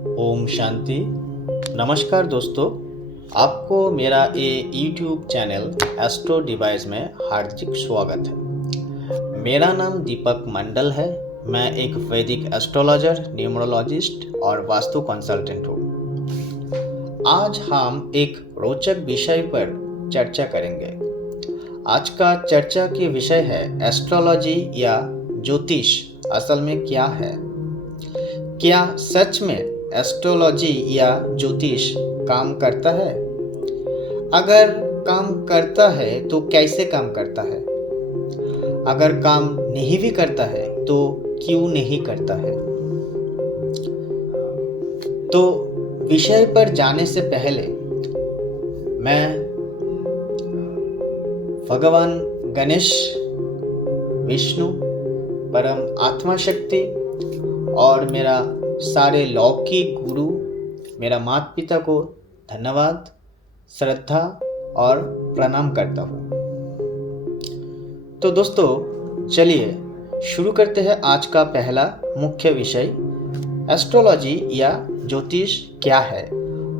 ओम शांति। नमस्कार दोस्तों, आपको मेरा ये यूट्यूब चैनल एस्ट्रो डिवाइस में हार्दिक स्वागत है। मेरा नाम दीपक मंडल है। मैं एक वैदिक एस्ट्रोलॉजर, न्यूमरोलॉजिस्ट और वास्तु कंसल्टेंट हूँ। आज हम एक रोचक विषय पर चर्चा करेंगे। आज का चर्चा की विषय है एस्ट्रोलॉजी या ज्योतिष असल में क्या है। क्या सच में एस्ट्रोलॉजी या ज्योतिष काम करता है? अगर काम करता है तो कैसे काम करता है? अगर काम नहीं भी करता है तो क्यों नहीं करता है? तो विषय पर जाने से पहले मैं भगवान गणेश, विष्णु, परम आत्मा शक्ति और मेरा सारे लौकिक गुरु, मेरा माता पिता को धन्यवाद, श्रद्धा और प्रणाम करता हूँ। तो दोस्तों, चलिए शुरू करते हैं आज का पहला मुख्य विषय, एस्ट्रोलॉजी या ज्योतिष क्या है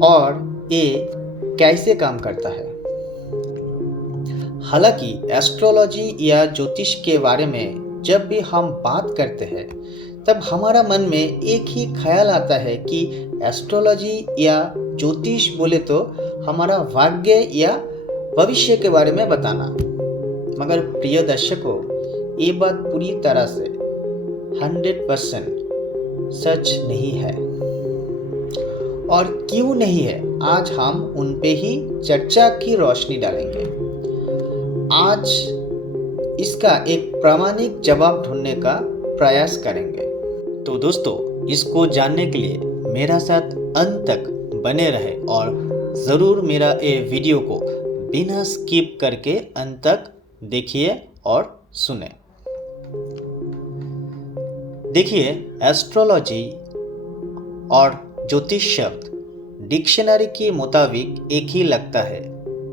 और ये कैसे काम करता है। हालांकि एस्ट्रोलॉजी या ज्योतिष के बारे में जब भी हम बात करते हैं तब हमारा मन में एक ही ख्याल आता है कि एस्ट्रोलॉजी या ज्योतिष बोले तो हमारा भाग्य या भविष्य के बारे में बताना। मगर प्रिय दर्शकों, ये बात पूरी तरह से 100% सच नहीं है। और क्यों नहीं है, आज हम उन पे ही चर्चा की रोशनी डालेंगे। आज इसका एक प्रामाणिक जवाब ढूंढने का प्रयास करेंगे। तो दोस्तों, इसको जानने के लिए मेरा साथ अंत तक बने रहे और ज़रूर मेरा ये वीडियो को बिना स्किप करके अंत तक देखिए और सुने। देखिए, एस्ट्रोलॉजी और ज्योतिष शब्द डिक्शनरी के मुताबिक एक ही लगता है,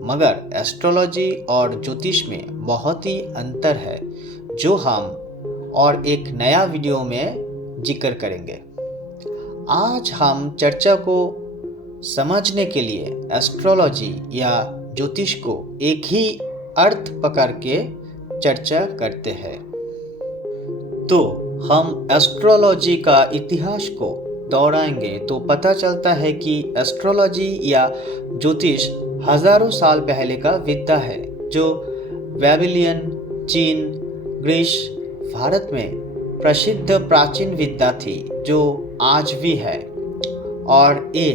मगर एस्ट्रोलॉजी और ज्योतिष में बहुत ही अंतर है जो हम और एक नया वीडियो में जिक्र करेंगे। आज हम चर्चा को समझने के लिए एस्ट्रोलॉजी या ज्योतिष को एक ही अर्थ पकड़ के चर्चा करते हैं। तो हम एस्ट्रोलॉजी का इतिहास को दोहराएंगे तो पता चलता है कि एस्ट्रोलॉजी या ज्योतिष हजारों साल पहले का विद्या है जो बेबीलोन, चीन, ग्रीस, भारत में प्रसिद्ध प्राचीन विद्या थी जो आज भी है और ये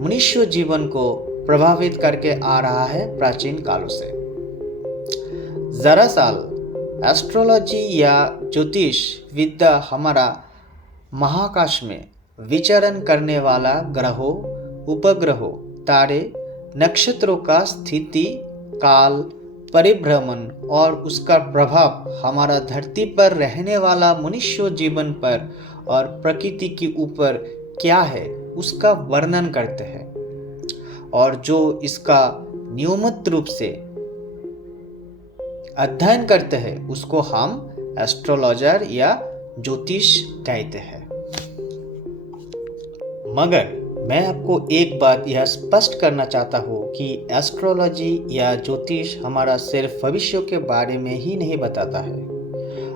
मनुष्य जीवन को प्रभावित करके आ रहा है प्राचीन कालों से। दरअसल एस्ट्रोलॉजी या ज्योतिष विद्या हमारा महाकाश में विचरण करने वाला ग्रहों, उपग्रहों, तारे, नक्षत्रों का स्थिति, काल, परिभ्रमण और उसका प्रभाव हमारा धरती पर रहने वाला मनुष्य जीवन पर और प्रकृति के ऊपर क्या है उसका वर्णन करते हैं। और जो इसका नियमित रूप से अध्ययन करते हैं उसको हम एस्ट्रोलॉजर या ज्योतिष कहते हैं। मगर मैं आपको एक बात यह स्पष्ट करना चाहता हूँ कि एस्ट्रोलॉजी या ज्योतिष हमारा सिर्फ भविष्य के बारे में ही नहीं बताता है।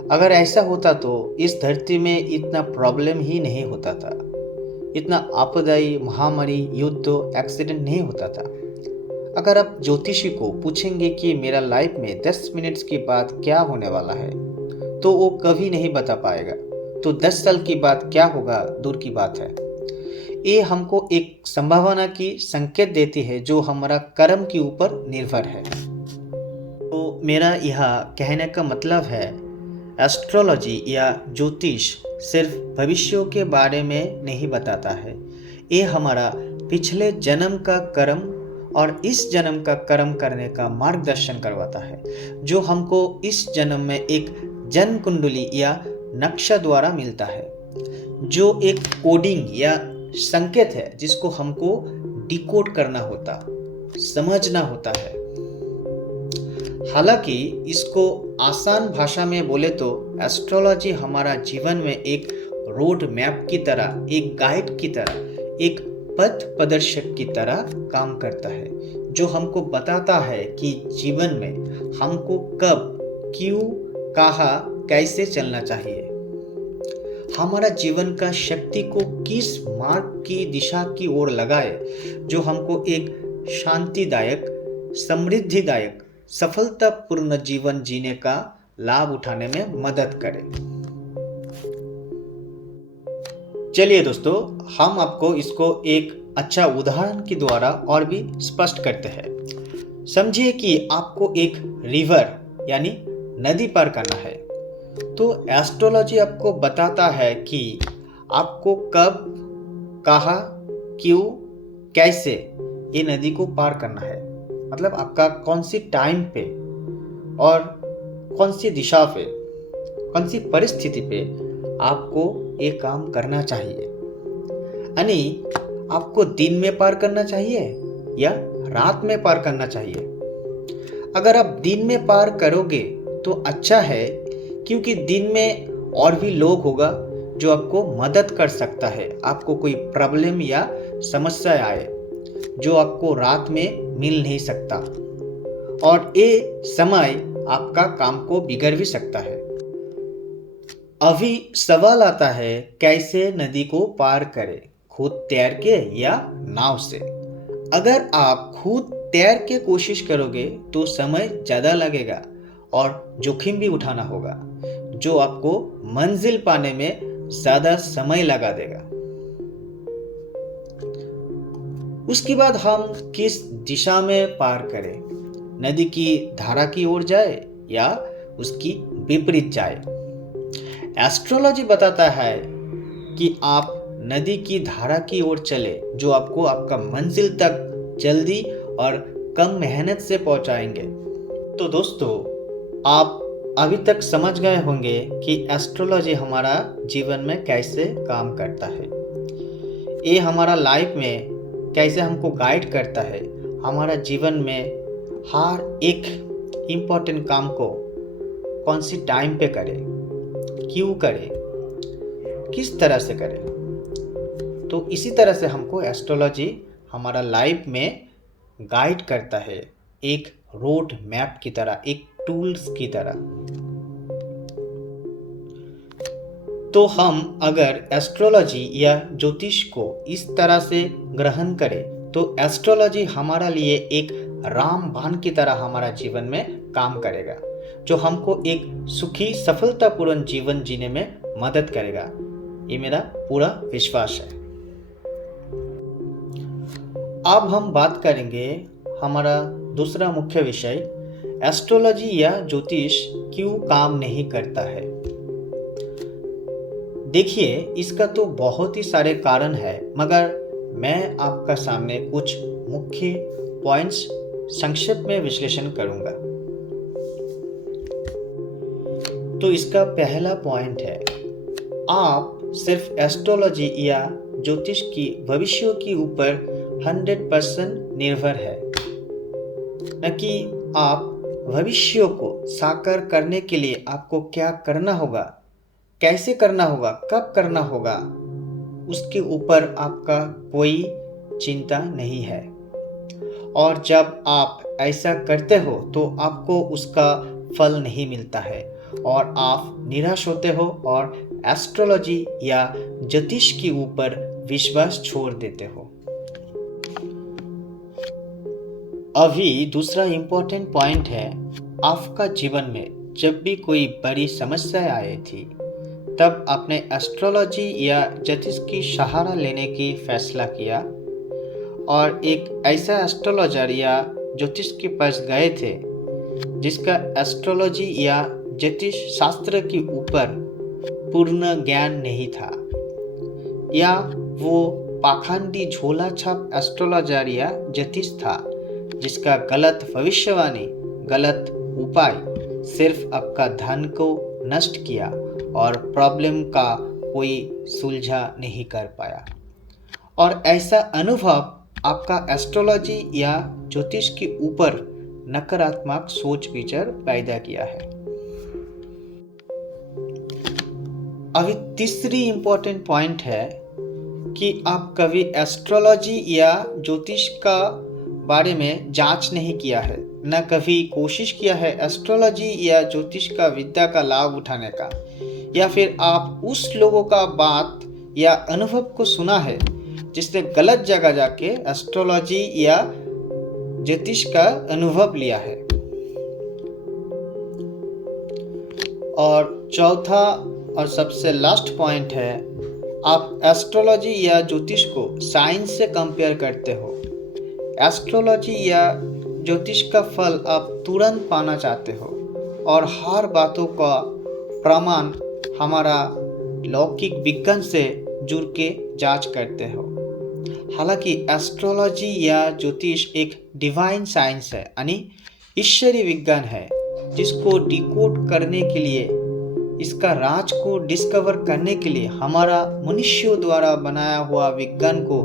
अगर ऐसा होता तो इस धरती में इतना प्रॉब्लम ही नहीं होता था, इतना आपदाई, महामारी, युद्ध, एक्सीडेंट नहीं होता था। अगर आप ज्योतिषी को पूछेंगे कि मेरा लाइफ में 10 मिनट्स के बाद क्या होने वाला है तो वो कभी नहीं बता पाएगा। तो 10 साल की बाद क्या होगा दूर की बात है। ये हमको एक संभावना की संकेत देती है जो हमारा कर्म के ऊपर निर्भर है। तो मेरा यह कहने का मतलब है, एस्ट्रोलॉजी या ज्योतिष सिर्फ भविष्य के बारे में नहीं बताता है, ये हमारा पिछले जन्म का कर्म और इस जन्म का कर्म करने का मार्गदर्शन करवाता है, जो हमको इस जन्म में एक जन्म कुंडली या नक्शा द्वारा मिलता है, जो एक कोडिंग या संकेत है जिसको हमको डिकोड करना होता, समझना होता है। हालांकि इसको आसान भाषा में बोले तो एस्ट्रोलॉजी हमारा जीवन में एक रोड मैप की तरह, एक गाइड की तरह, एक पथ प्रदर्शक की तरह काम करता है, जो हमको बताता है कि जीवन में हमको कब, क्यों, कहाँ, कैसे चलना चाहिए। हमारा जीवन का शक्ति को किस मार्ग की दिशा की ओर लगाए, जो हमको एक शांतिदायक, समृद्धिदायक, सफलतापूर्ण जीवन जीने का लाभ उठाने में मदद करे। चलिए दोस्तों, हम आपको इसको एक अच्छा उदाहरण के द्वारा और भी स्पष्ट करते हैं। समझिए कि आपको एक रिवर यानी नदी पार करना है, तो एस्ट्रोलॉजी आपको बताता है कि आपको कब, कहाँ, क्यों, कैसे ये नदी को पार करना है। मतलब आपका कौन सी टाइम पे और कौन सी दिशा पे, कौन सी परिस्थिति पे आपको ये काम करना चाहिए। यानी आपको दिन में पार करना चाहिए या रात में पार करना चाहिए। अगर आप दिन में पार करोगे तो अच्छा है, क्योंकि दिन में और भी लोग होगा जो आपको मदद कर सकता है। आपको कोई प्रॉब्लम या समस्या आए जो आपको रात में मिल नहीं सकता, और ये समय आपका काम को बिगड़ भी सकता है। अभी सवाल आता है, कैसे नदी को पार करें, खुद तैर के या नाव से। अगर आप खुद तैर के कोशिश करोगे तो समय ज़्यादा लगेगा और जोखिम भी उठाना होगा, जो आपको मंजिल पाने में ज़्यादा समय लगा देगा। उसके बाद हम किस दिशा में पार करें, नदी की धारा की ओर जाए या उसकी विपरीत जाए। एस्ट्रोलॉजी बताता है कि आप नदी की धारा की ओर चले, जो आपको आपका मंजिल तक जल्दी और कम मेहनत से पहुंचाएंगे। तो दोस्तों, आप अभी तक समझ गए होंगे कि एस्ट्रोलॉजी हमारा जीवन में कैसे काम करता है। ये हमारा लाइफ में कैसे हमको गाइड करता है, हमारा जीवन में हर एक इम्पोर्टेंट काम को कौन सी टाइम पे करें, क्यों करें, किस तरह से करें। तो इसी तरह से हमको एस्ट्रोलॉजी हमारा लाइफ में गाइड करता है, एक रोड मैप की तरह, एक टूल्स की तरह। तो हम अगर एस्ट्रोलॉजी या ज्योतिष को इस तरह से ग्रहण करें तो एस्ट्रोलॉजी हमारा लिए एक रामबाण की तरह हमारा जीवन में काम करेगा, जो हमको एक सुखी, सफलतापूर्ण जीवन जीने में मदद करेगा। ये मेरा पूरा विश्वास है। अब हम बात करेंगे हमारा दूसरा मुख्य विषय, एस्ट्रोलॉजी या ज्योतिष क्यों काम नहीं करता है। देखिए, इसका तो बहुत ही सारे कारण है, मगर मैं आपका सामने कुछ मुख्य पॉइंट्स संक्षेप में विश्लेषण करूंगा। तो इसका पहला पॉइंट है, आप सिर्फ एस्ट्रोलॉजी या ज्योतिष की भविष्य के ऊपर 100% निर्भर है, न कि आप भविष्य को साकार करने के लिए आपको क्या करना होगा, कैसे करना होगा, कब करना होगा, उसके ऊपर आपका कोई चिंता नहीं है। और जब आप ऐसा करते हो तो आपको उसका फल नहीं मिलता है और आप निराश होते हो और एस्ट्रोलॉजी या ज्योतिष के ऊपर विश्वास छोड़ देते हो। अभी दूसरा इम्पोर्टेंट पॉइंट है, आपका जीवन में जब भी कोई बड़ी समस्या आई थी, तब आपने एस्ट्रोलॉजी या ज्योतिष की सहारा लेने की फैसला किया और एक ऐसा एस्ट्रोलॉजर या ज्योतिष के पास गए थे जिसका एस्ट्रोलॉजी या ज्योतिष शास्त्र के ऊपर पूर्ण ज्ञान नहीं था, या वो पाखंडी झोला छाप एस्ट्रोलॉजर या ज्योतिष था जिसका गलत भविष्यवाणी, गलत उपाय सिर्फ आपका धन को नष्ट किया और प्रॉब्लम का कोई सुलझा नहीं कर पाया। और ऐसा अनुभव आपका एस्ट्रोलॉजी या ज्योतिष के ऊपर नकारात्मक सोच विचार पैदा किया है। अभी तीसरी इम्पोर्टेंट पॉइंट है कि आप कभी एस्ट्रोलॉजी या ज्योतिष का बारे में जांच नहीं किया है, न कभी कोशिश किया है एस्ट्रोलॉजी या ज्योतिष का विद्या का लाभ उठाने का, या फिर आप उस लोगों का बात या अनुभव को सुना है जिसने गलत जगह जाके एस्ट्रोलॉजी या ज्योतिष का अनुभव लिया है। और चौथा और सबसे लास्ट पॉइंट है, आप एस्ट्रोलॉजी या ज्योतिष को साइंस से कंपेयर करते हो। एस्ट्रोलॉजी या ज्योतिष का फल आप तुरंत पाना चाहते हो और हर बातों का प्रमाण हमारा लौकिक विज्ञान से जुड़ के जांच करते हो। हालांकि एस्ट्रोलॉजी या ज्योतिष एक डिवाइन साइंस है, यानी ईश्वरीय विज्ञान है, जिसको डिकोड करने के लिए, इसका राज को डिस्कवर करने के लिए हमारा मनुष्यों द्वारा बनाया हुआ विज्ञान को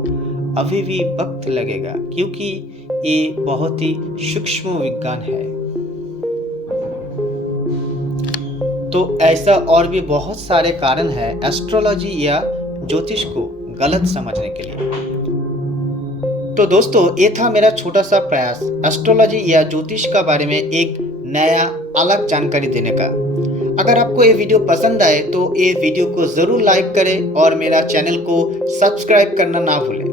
अभी भी वक्त लगेगा, क्योंकि ये बहुत ही सूक्ष्म विज्ञान है। तो ऐसा और भी बहुत सारे कारण हैं एस्ट्रोलॉजी या ज्योतिष को गलत समझने के लिए। तो दोस्तों, ये था मेरा छोटा सा प्रयास एस्ट्रोलॉजी या ज्योतिष का बारे में एक नया अलग जानकारी देने का। अगर आपको ये वीडियो पसंद आए तो ये वीडियो को ज़रूर लाइक करें और मेरा चैनल को सब्सक्राइब करना ना भूलें।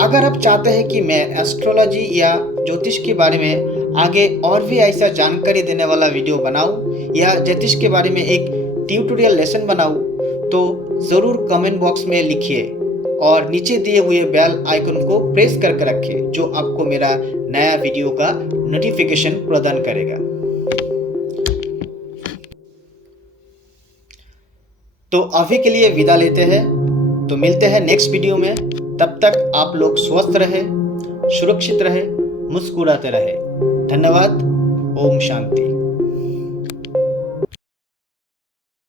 अगर आप चाहते हैं कि मैं एस्ट्रोलॉजी या ज्योतिष के बारे में आगे और भी ऐसा जानकारी देने वाला वीडियो बनाऊं या ज्योतिष के बारे में एक ट्यूटोरियल लेसन बनाऊं, तो ज़रूर कमेंट बॉक्स में लिखिए और नीचे दिए हुए बेल आइकन को प्रेस करके रखिए, जो आपको मेरा नया वीडियो का नोटिफिकेशन प्रदान करेगा। तो अभी के लिए विदा लेते हैं, तो मिलते हैं नेक्स्ट वीडियो में। तब तक आप लोग स्वस्थ रहे, सुरक्षित रहे, मुस्कुराते रहे। धन्यवाद। ओम शांति।